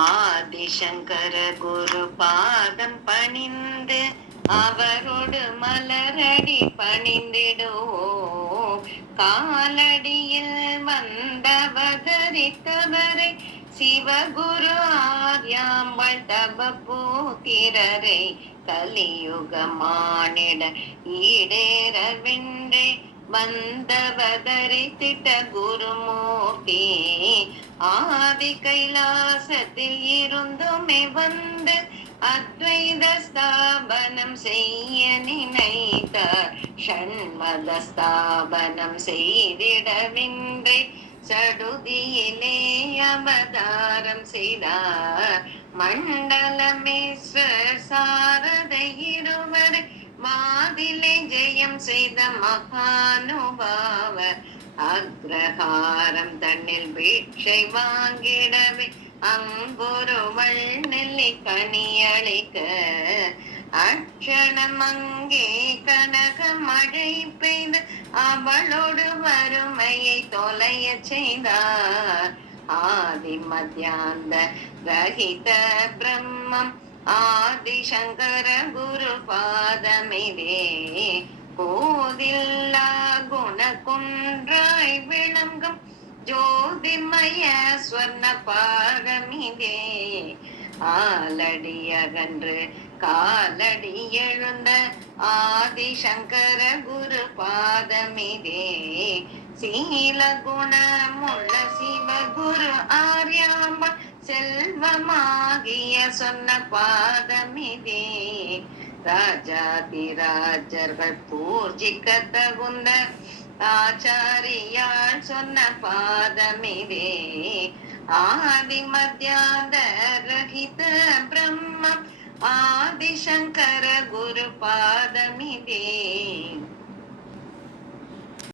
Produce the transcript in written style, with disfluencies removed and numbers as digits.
ஆதிசங்கர குரு பாதம் பணிந்து அவரோடு மலரடி பணிந்திடுவோம். காலடியில் வந்தவதரித்தவரை சிவகுரு ஆர்யாம்பள் தபபூத்திரரை கலியுக மானிட ஈடேற வென்றே வந்தவதரித்திட்ட குருமூர்த்தி ஆதி கைலாசத்தில் இருந்துமே வந்து அத்வைத ஸ்தாபனம் செய்ய நினைத்தார். ஷண்மத ஸ்தாபனம் செய்திடவின்றே சடுதியிலே அவதாரம் செய்தார். மண்டலமேஸ்வர் சாரதை இருவரை மாதிலே ஜெயம் செய்த மகானுபாவர் அக்ரஹாரம் தன்னில் பீட்சை வாங்கிடவே அங்கொருவள் நெல்லி கனியளிக்க அட்சணம் அங்கே கனக மழை பெய்து அவளோடு வறுமையை தொலைய செய்தார். ஆதி மத்தியாந்த ரஹித பிரம்மம் ஆதிசங்கர குரு பாதமிதே போதில்லா குண குன்றாய் விளங்கும் ஜோதிமய ஸ்வர்ண பாதமிதே ஆலடி அகன்று காலடி எழுந்த ஆதிசங்கர குரு பாதமிதே சீல குணமுள்ள சிவகுரு ஆர்யாம்ப செல்வமாகிய சொன்ன பாதமிதே ராஜாதிராஜர்கள் பூஜிக்க தகுந்த ஆச்சாரியால் சொன்ன பாதமிதே ஆதி மத்தியாந்த ரஹித பிரம்மம் ஆதிசங்கர குரு பாதமிதே.